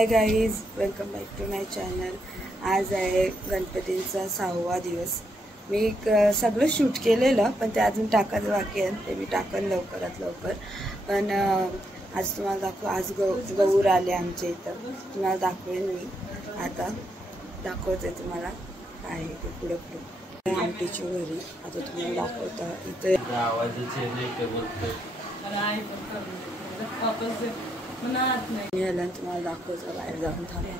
High guys, welcome back to my channel. आज आहे गणपतींचा 6वा दिवस। मी सगळं शूट केलेलं, पण ते अजून टाकायचं बाकी आहे। ते मी टाकन लवकरात लवकर। पण आज तुम्हाला दाखवू, आज गौर आले आमच्या इथं। तुम्हाला दाखवेन मी, आता दाखवते तुम्हाला काय आहे ते पुढे पुढे। आमटीच्या घरी आता तुम्हाला दाखवता इथं याला तुम्हाला दाखवतो बाहेर जाऊन थांबा।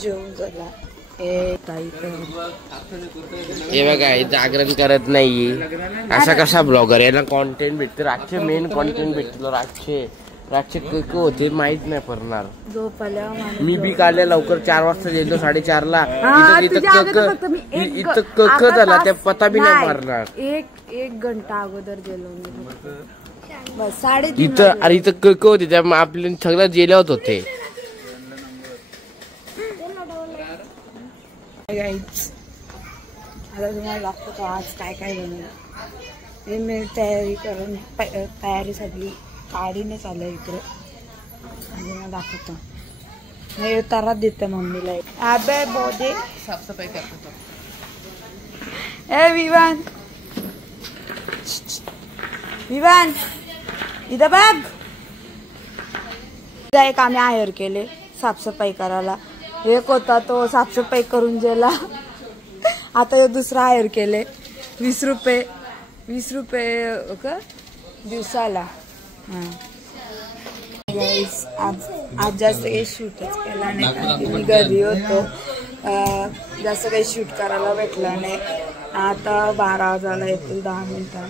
जेवण झाला हे बघा, जागरण करत नाही असा कसा ब्लॉगर, याला कॉन्टेंट भेटतो। रातचे मेन कॉन्टेंट भेटतो। रातचे होते माहित नाही पडणार। मी बी काल लवकर 4 वाजता गेलो, 4:30ला। इथं कक झाला, त्या पता बी नाही मारणार। एक घंटा अगोदर गेलो मी, बस 3:30 इथं। अरे इथं कक होते, त्या आपल्या सगळं जेलवत होते। आता तुम्हाला दाखवतो आज काय काय बनवलं। हे मी तयारी करून तयारी सगळी काढीने चालू इकडे। मला दाखवतो, हे तारा देते मम्मीला। अबे बोदे साफसफाई करतो। ए विवान, विवान इथं बघ। एक आम्ही हायर केले साफसफाई करायला। एक होता तो साफसफाई करून गेला। आता हे दुसरा हायर केले। 20 रुपये का दिवसाला। आज जास्त काही शूटच केला नाही, कारण मी घरी होतो। जास्त काही शूट करायला भेटलं नाही। आता 12 वाजायला येतील 10 मिनिटां।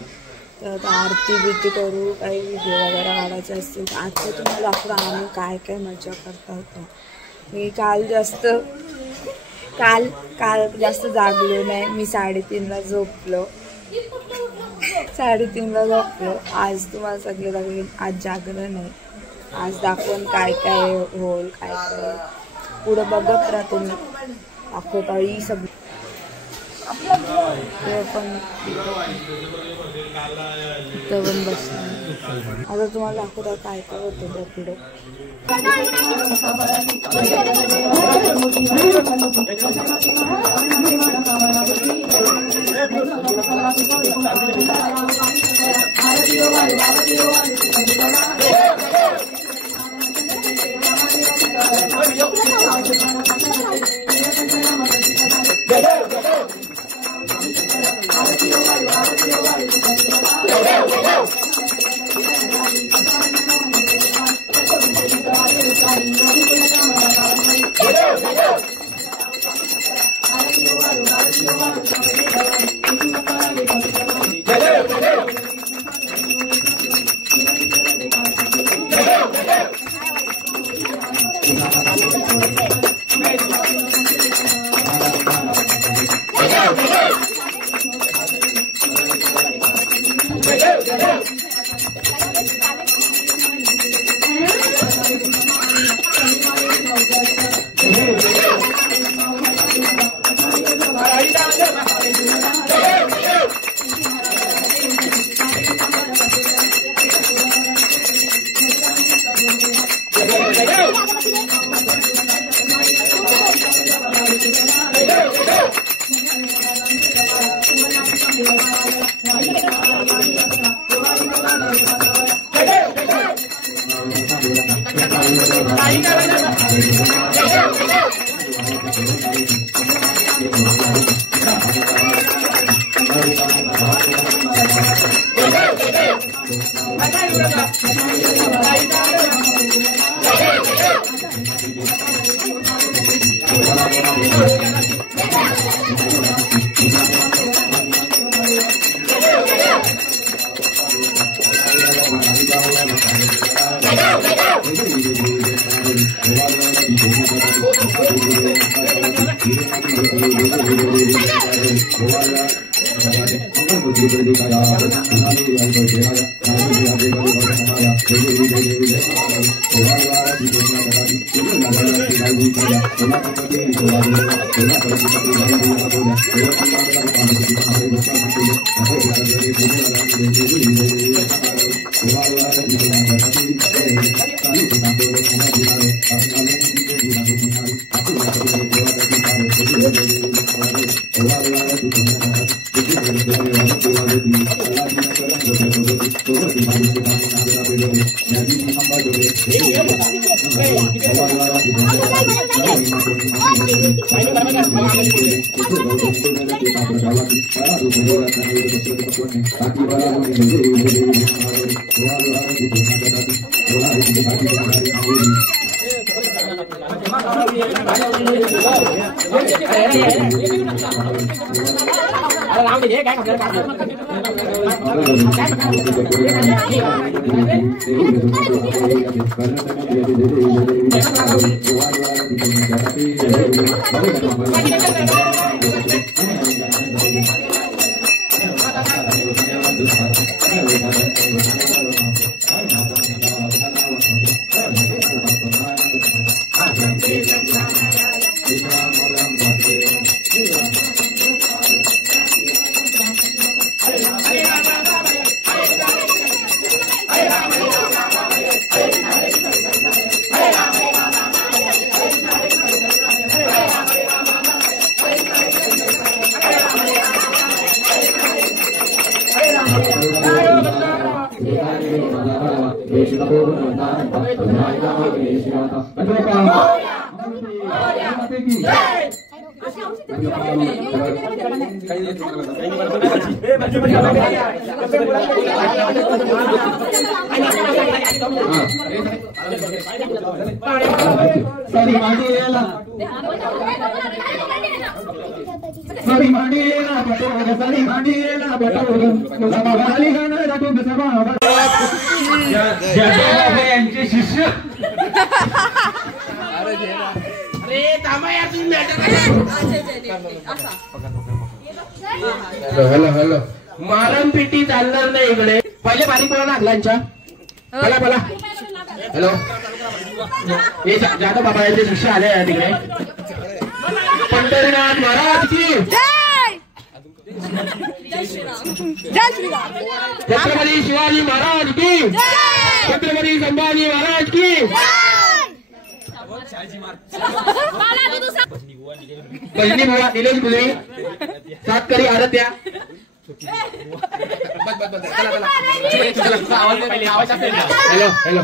तर आरती बिरती करू, काही व्हिडिओ वगैरे काढायचे असतील। आता तुम्हाला दाखवतो आम्ही काय काय मजा करता होतो। मी काल जास्त जागलो नाही। मी 3:30ला झोपलो। 3:30ला झोपलो। आज तुम्हाला सगळे दाखवेन, आज जागरण नाही। आज दाखवून काय काय होईल, काय काय पुढे बघत राहा तुम्ही। दाखवता ही सगळी पण बसलं। आता तुम्हाला दाखवता काय काय होतं त्या पुढे। शिष्य हॅलो हॅलो मारण पेटी चालणार नाही इकडे. पहिले बारीक बोला ना लागलांच्या बोला बोला. हॅलो हे जाधव बाबा यांचे शिष्य आले आहे तिकडे. पंढरीनाथ महाराज की छत्रपती शिवाजी महाराज की छत्रपती संभाजी महाराज की भजनी बुवा निलेश गुजरी सातकरी आरत्या. हॅलो हॅलो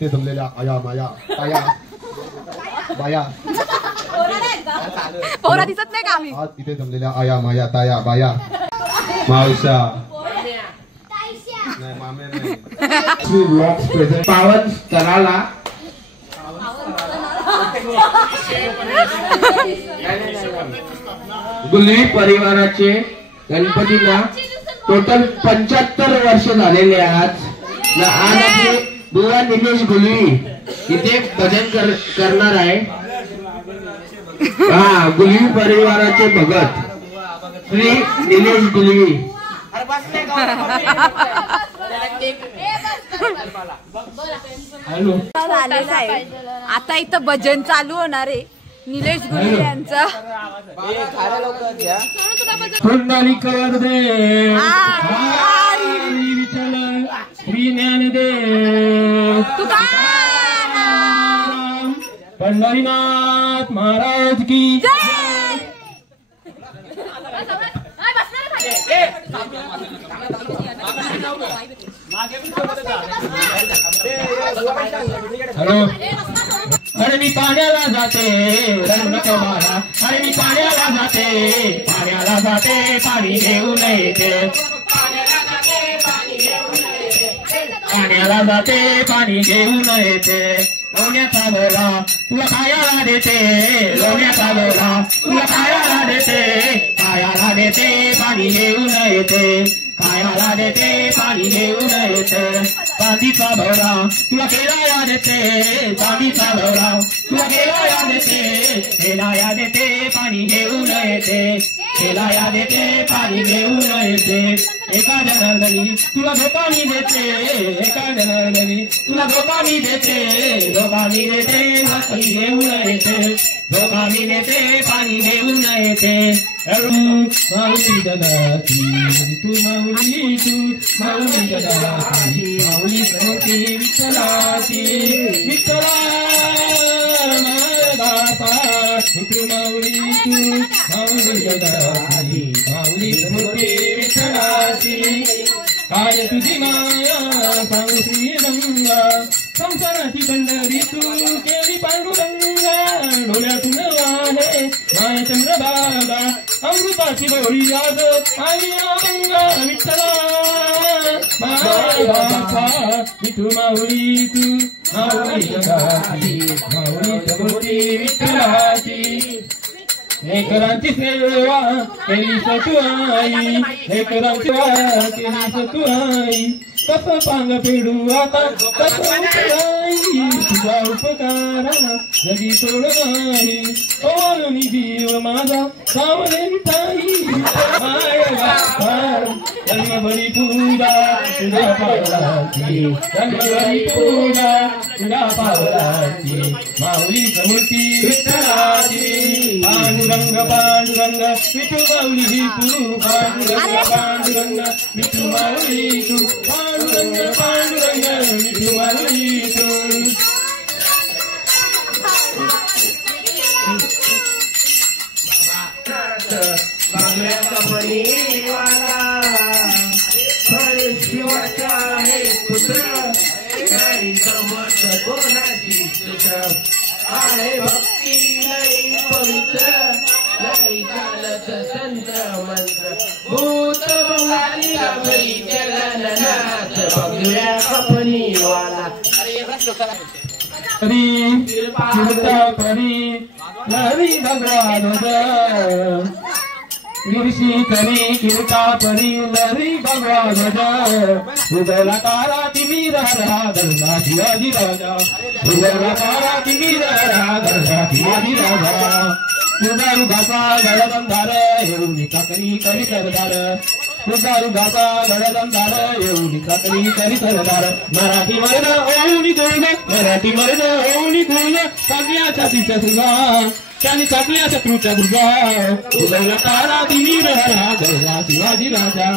ते जमलेल्या आया माया ताया बाया पोरा दिसत नाही का आम्ही आज इथे जमलेल्या आया माया ताया बाया मावशा नाही मामे नाही ब्लॉग्स प्रेझेंट पावन स्थळाला गुलवी परिवाराचे गणपतीला टोटल 75 वर्ष झालेले आज आपले बुवा निलेश गुलवी इथे भजन करणार आहे. हा गुलवी परिवाराचे भगत श्री निलेश गुलवी. आता इथं भजन चालू होणार आहे निलेश गुरु यांचं. पुंडलिक वरदे विठ्ठल श्री ज्ञानदेव तुकाराम पंढरीनाथ महाराज की हॅलो. अरे मी पाण्याला जाते रडू नको बाळा. अरे मी पाण्याला जाते पाणी घेऊन येते. पाण्याला जाते पाणी घेऊन येते. लोण्याचा बोला तुला खायला देते. लोण्याचा बोला तुला खायला देते. खायला देते पाणी घेऊन येते. पायाला देते पाणी घेऊन येते चांदीचा भवरा तुला केला देते चांदीचा भवरा तुला केला देते केला देते पाणी घेऊन येते केला देते पाणी घेऊन येते एका जनार्दनी तुला धोका मी देते एका जनार्दनी तुला धोका मी देते धोका मी देते पाणी घेऊन येते धोका मी देते पाणी घेऊन येते माऊली जगाची तू माऊली तू माऊली जगाची माऊली समोरची विठ्ठलाची विठ्ठला बापा तू माऊली तू माऊली जगाची माऊली समोरची विठ्ठलाची काय तुझी माया सांगती गंगा संसाराची पंढरी तू केली पांडुरंगा डोळ्यातून वाहे माया चंद्रभागा अमृताची डोळी आज आई गंगा विठ्ठला बापा विठू माऊली तू माऊली जगाची माऊली समोरची विठ्ठलाची लेकरांची सेवा केली सतू आई लेकरांची सेवा केली सतू आई कसं पांग फेडू आता कसं आई तुझा उपकारा जगी सोड नाही ओळून जीव माझा सावले ताई माय बापा जन्मभरी पूजा तुझ्या पावलाची जन्मभरी पूजा तुझ्या पावलाची माऊली समूर्ती विठ्ठलाची पांडुरंग पांडुरंग विठू माऊली तू पांडुरंग पांडुरंग विठू माऊली तू पांडुरंग पांडुरंग विठू माऊली तू बांगड्याचा बनीवाला शिवाचा आहे पुत्र नाही समर्थ कोणाची तुझ आहे भक्ती नाही पवित्र नाही चालत तंत्र मंत्र भूत बंगालीला बळी जगन्नाथ बांगड्याचा बनीवाला हरी चिरता करी हरी भगवान ऋषी करी कीर्ता परी लरी भगवान उदला तारा तिमीर हरा गंगा शिवाजी राजा उदला तारा तिमीर हरा गंगा शिवाजी राजा तुझा घासा गडबंधार येऊन काकरी करी सरदार तुझा घासा गडबंधार येऊन काकरी करी सरदार मराठी मर्द होऊन गुण मराठी मर्द होऊन गुण सगळ्याच्या तिच्या सुगा त्याने चाकल्या शत्रूच्या दुर्गा उगवला तारा तिमीर हरा गरजा शिवाजी राजा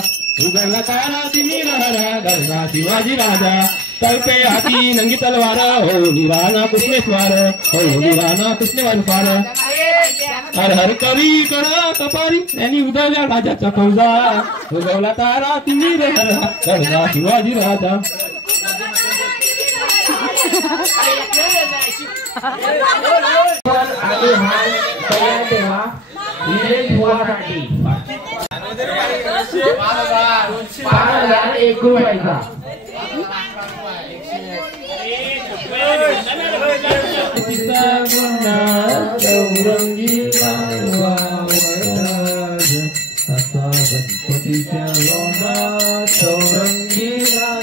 उगवला तारा तिमीर हरा गरजा शिवाजी राजा तळपे हाती नंगी तलवार होली राणा कृष्णेश्वर होली राणा कृष्णेश्वर फार हर हर करी करा कपारी यांनी उदवल्या राजाचा फौजा उगवला तारा तिमीर हरा गरजा शिवाजी राजा आगे हाल तयार ठेवा विजय धुवासाठी 5,001 रुपयाचा चौरंगीला असा गणपतीच्या लोंढा चौरंगीला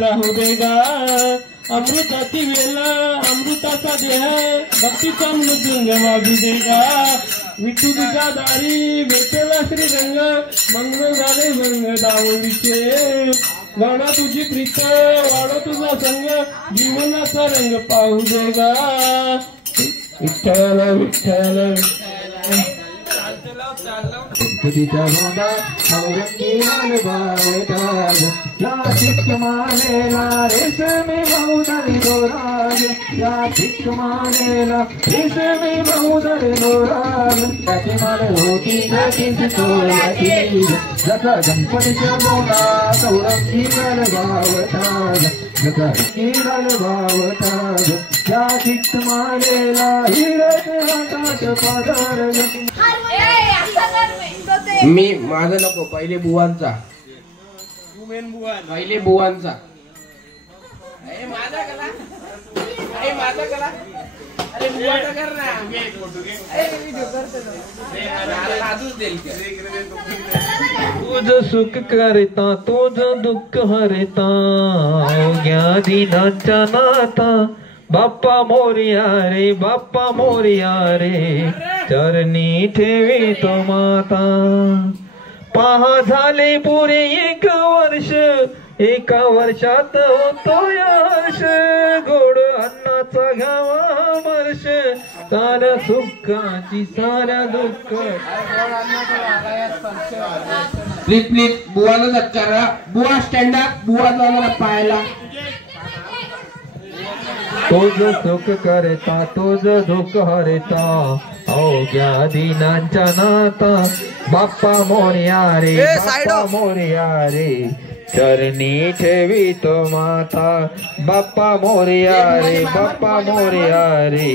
राहू देगा अमृताची वेला अमृताचा देह भक्तीचा मृदुंग वाजू देगा विठू तुझ्या दारी भेटेला श्रीरंग मंगल झाले मंग दावलीचे गाणा तुझी प्रीत वाढो तुझा संग जीवनाचा रंग पाहू देगा विठ्ठल विठ्ठल गणपतीच्या लोंढा चौरंगीला बावटाज या चिक मानेला रेशमी बहुधरी दोराज या चिक मानेला रेशमी बहुधरी दोराज त्याची मान होती त्याची चोळ्याची जसा गणपतीच्या लोंढा चौरंगीला बावटाज जसा गणपतीला बावटाज या चिक मानेला हिरत हातात पदर मी माझा नको पहिले बुवांचा पहिले बुवांचा माझा कला तुझ सुख करता तुझ दुःख हरता अवघ्या दिनांच्या नाता बाप्पा मोरया रे बाप्पा मोरया रे चरणी ठेवी तो माता पहा झाले पुरे 1 वर्ष एका वर्षात होतो हर्ष गोड अन्नाचा घ्यावा वर्ष साऱ्या सुखाची साऱ्या दुःख प्लीज प्लीज बुवाला धक्का बुवा स्टँड अप बुवा मला पाहायला तुझ सुख करता तुझ दुःख हरता अवघ्या दिनांच्या नाता बाप्पा मोरया रे बाप्पा मोरया रे चरणी ठेवी तो माता बाप्पा मोरया रे बाप्पा मोरया रे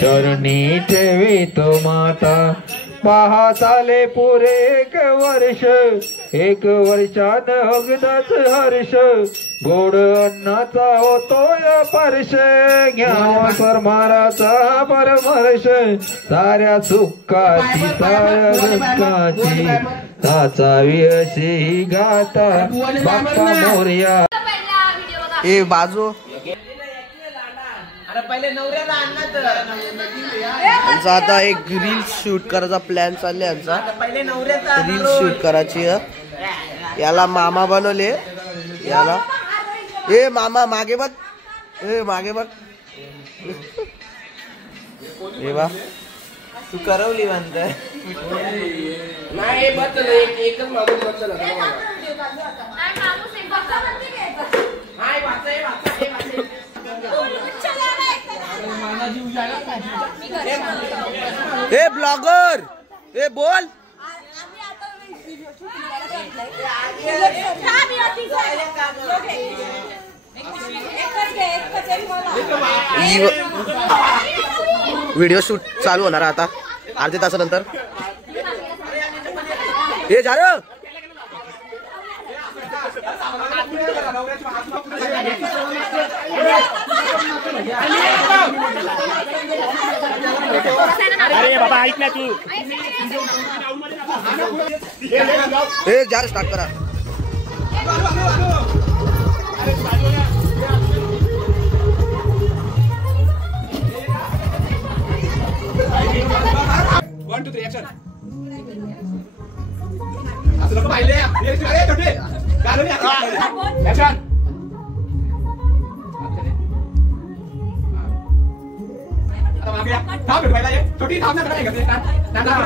चरणी ठेवी तो माता पहा चाले पुरे 1 वर्ष 1 वर्षात अगदाच हर्ष गोड अन्नाचा होतोय परश घ्यावा परमाराचा परमर्श साऱ्या सुखाची साऱ्या दुःखाची नाचावी अशी गाता बाप्पा मोरया ए बाजू यांचा आता एक रील शूट करायचा प्लॅन चालले यांचा रील शूट करायची याला मामा बनवले याला ए मामा मागे बघ ए मागे बघ ए बा तू करवली म्हणताय नाही बचल एकच माणूस बचल ए ब्लॉगर ए बोल व्हिडिओ शूट चालू होणार आता अर्ध्या तासानंतर हे झालं अरे बाबा ऐक ना तू हे जार स्टार्ट करा वन टू थ्री एक्शन असं लोक पाहिले अरे छोटे गालो नाही एक्शन आता मागे थांब भेटवायला ये छोटी थांब ना काय करते थांब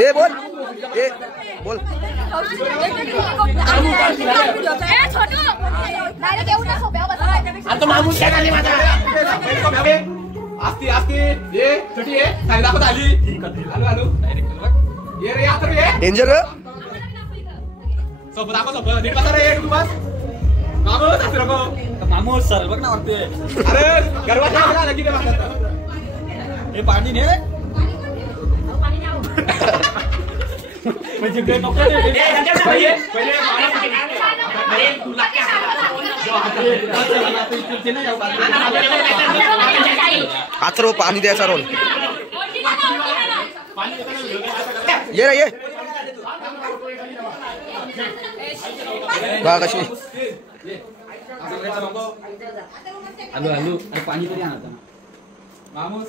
ए बोल ए बोल आता मामूस काय झाले माझा आस्ती आस्ती ये छोटी ये खाली दाखवत आली आलो आलो डायरेक्ट ये रे आता रे डेंजर सोबत दाखव सोबत नीट बसा रे तू बस मामूस असं नको मामूस सर बघ ना वरती अरे गरवात लागला लगी दे बसा हे पाणी ने म्हणजे नको पहिले पहिले तुला आचरो पाणी द्यायचा रोल ये रे ये बघ कशी आलू आलू अरे पाणी तरी आणा मामूस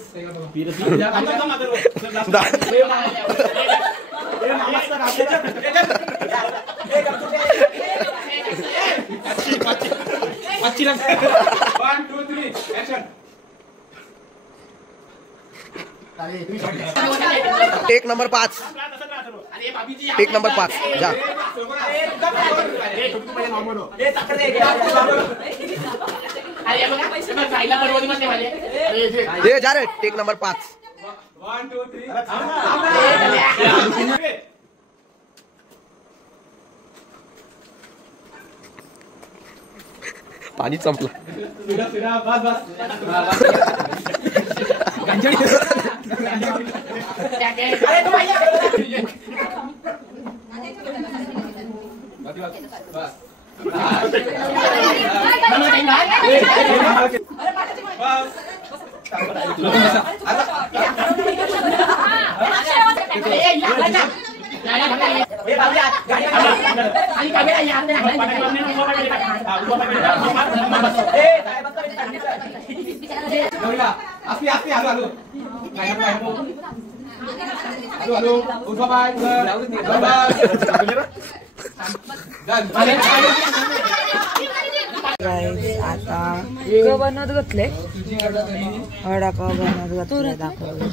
टेक नंबर 5 टेक नंबर 5 जा ये जा रे टेक नंबर 5 1 2 3 5 पाणी संपलं. आता बनवत घातले वडापाव बनवत घातले दाखवलं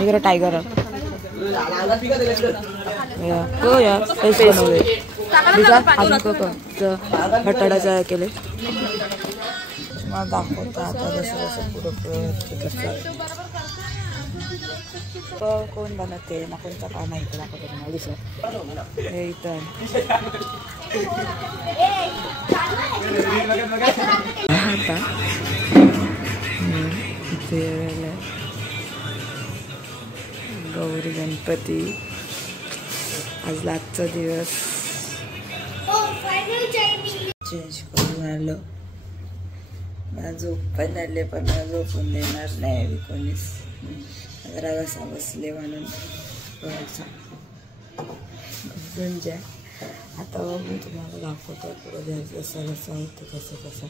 इकडे टायगर बटाट्याचं केले मला दाखवता आता जसं जसं पुढं तर कोण बनवते ना कोणता का नाही इथं दाखवतो तुम्हाला दुसरं हे इथं आता इथे गौरी गणपती आज लास्टचा दिवस चेंज करून आलो. मला झोप पण आले पण मला झोपून देणार नाही कोणीच जरा कसा बसले म्हणून म्हणजे आता बघू तुम्हाला दाखवतो पुढे जसं जसं होतं तसं तसं.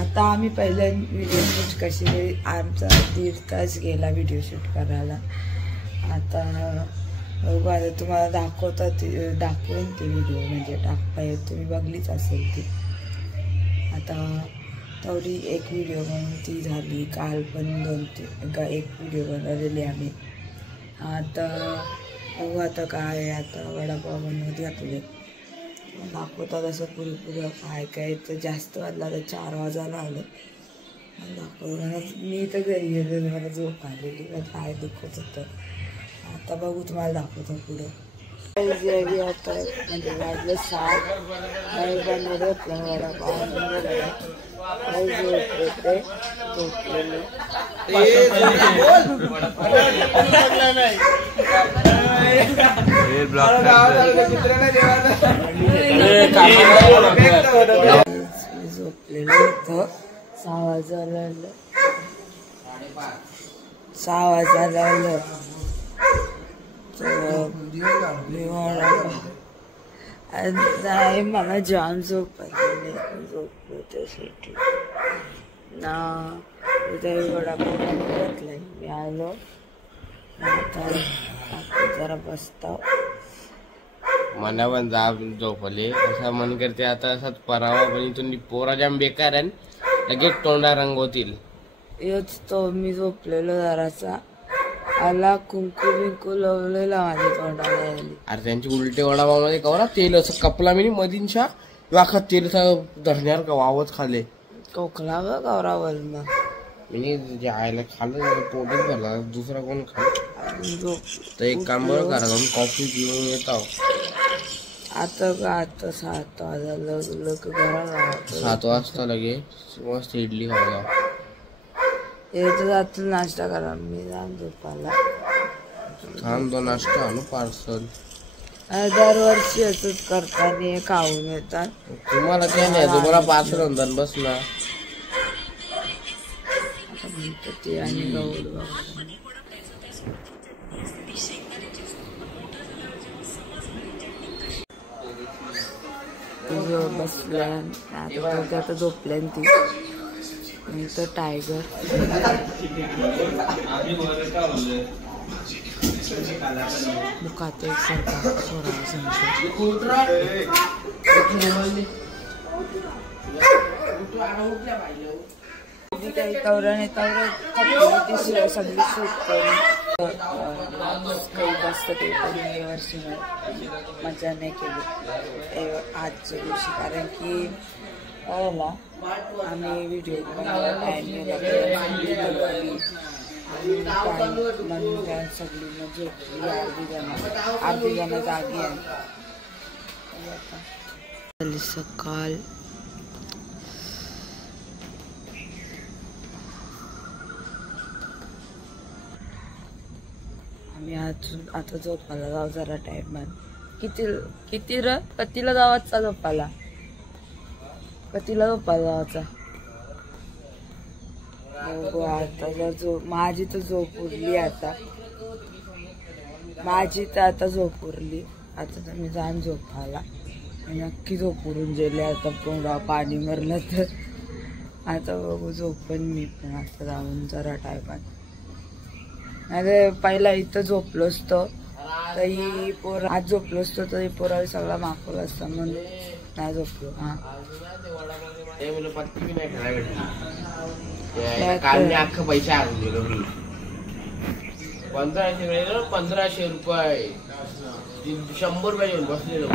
आता आम्ही पहिल्या व्हिडिओ शूट कशी आमचा 1.5 तास गेला व्हिडिओ शूट करायला. आता बघू आता तुम्हाला दाखवून ते व्हिडिओ म्हणजे टाकता तुम्ही बघलीच असेल ती. आता तेवढी एक व्हिडिओ म्हणून ती झाली. काल पण 2-3 एक व्हिडिओ बनवलेली आम्ही. आता बघू आता काय आता वडापाव बनवत घातले दाखवता तसं पुढे काय काय तर जास्त वाजला तर 4 वाजायला आलं दाखवलं. मी तर घरी गेलो मला झोप आलेली काय दुखत होतं. आता बघू तुम्हाला दाखवतो पुढं आता म्हणजे वाजलं 7 बनवलं वडापाव झोपलेलं झोपलेलं होतं. 6 वाजायला नाही मला जाम झोप आलेली झोपलो त्यासाठी ना उद्या वडापाव घातलाय मी आलो आता जरा बसता मला पण जाम झोपले असं मन करते आता असंच परावा पण इथून पोरा जाम बेकार आहे लगेच तोंडा रंगवतील. योच तो मी झोपलेलो जरासा आला कुंकू बिंकू लावलेला माझ्या तोंडाला. अरे त्यांची उलटे वडापाव मध्ये कवरा तेल असं कपला मी मधींच्या वाखात तेल धरण्यावर का वावच खाले कोकला ग गौरावर मी जायला खाल्लं पोटच भरला दुसरा कोण खा तर एक काम बरं करा जाऊन कॉफी पिऊन येतो. आता का आता 7 वाजलं लोक घराला 7 वाजता लगे मस्त इडली खावा येतं जातं नाश्ता करा मी जाऊन झोपायला थांब 2 नाश्ता आणू पार्सल. दरवर्षी असंच करताना खाऊन येतात. तुम्हाला काय नाही तुम्हाला पार्सल आणतात बस ना. आता गणपती आणि गौड बसल्या आता झोपल्या ती तर टायगर मुखात एक सरकार सोडा काही कवरण सगळी शूट करून काही जास्त काही करून या वर्षी मजा नाही केली आजच्या दिवशी कारण की आम्ही व्हिडिओ सगळी म्हणजे अर्धी जण जागी आहे झाली सकाळ. आम्ही आता झोपायला जाऊ जरा टाइम. कतीला जावाचा झोपायला? कतीला झोपायला जावाचा? आता माझी तर झोप उरली. आता झोप उरली. आता तर मी जाण झोपायला. नक्की झोप उरून गेले. आता कोणा पाणी मरलं तर आता बघू झोपण मी पण. आता जाऊन जरा टायमात. अरे पहिला इथं झोपलो असतो तर ही पोर आज झोपलो असतो तर ही पोरा सगळा मागवला असता म्हणून नाही झोपलो. हा काल मी अख्खा पैसे आणून दिलो मी. 1500 रुपये 100 रुपये येऊन बसलेलो.